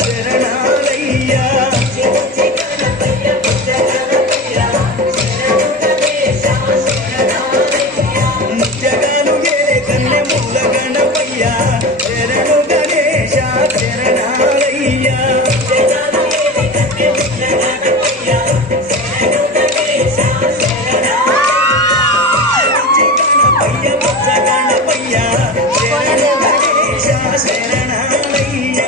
శరణాలయ్యా ముత్యగాను గేలే కన్నె మూల గణపయ్యా శరణు గణేశ శరణాలయ్యా శరణాలయ్యా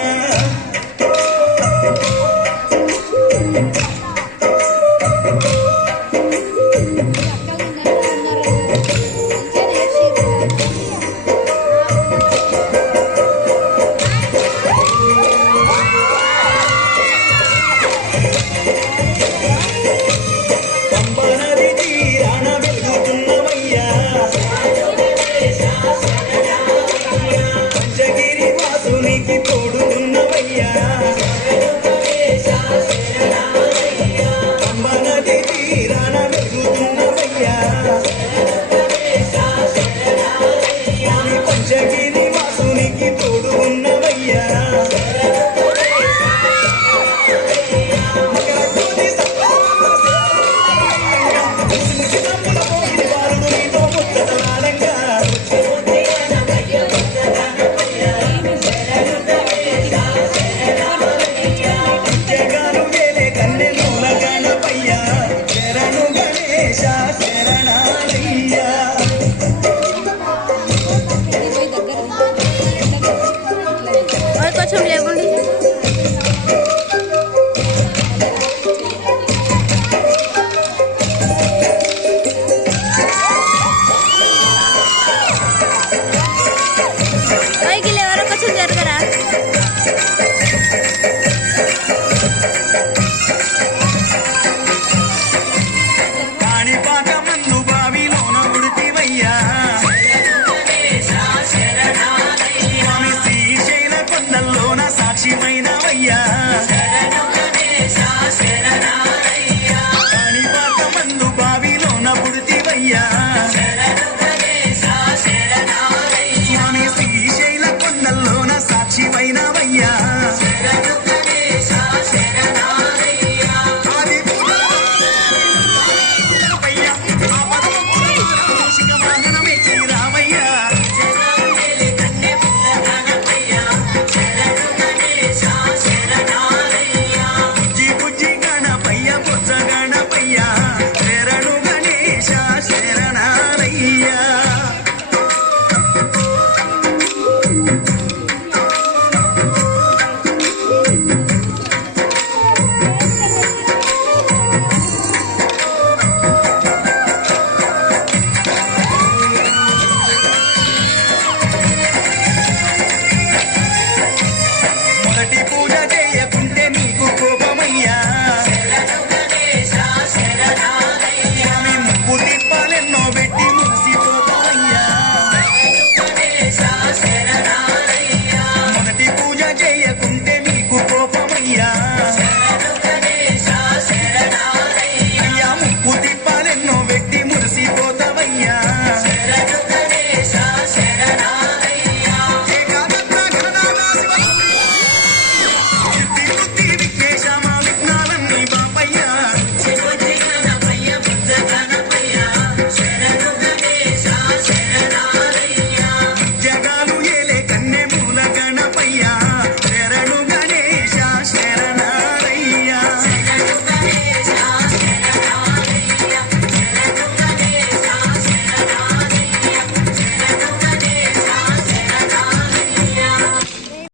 పంబనది తీరాన వెలుగుతున్నవయ్యా పంచగిరి వాసునికి తోడున్నవయ్యా పంబనది తీరాన వెలుగుతున్నవయ్యా పంచగిరి వాసునికి తోడు ఉన్నవయ్యా జగాను గేలే కన్నె మూల గణపయ్యా శరణు గణేశ శరణాలయ్యా కొంచెం లేవండి పైకి లేవరా కొంచెం జరగరా కాణిపాక మన్ను బావిలోన ఉడితివయ్యా స్వామి శ్రీశైల కొండల్లోన సాక్షిమైనవయ్యా కాణిపాక మన్ను బావిలోన ఉడితివయ్యా స్వామి శ్రీశైల కొండల్లోన సాక్షిమైనవయ్యా శరణు గణేశ శరణాలయ్యా మొదటి పూజ చేయకుంటే నీకు కోపమయ్యా స్వామి ముప్పు తిప్పాలెన్నో పెట్టి మురిసిపోతావయ్యా మొదటి పూజ చేయకుంటే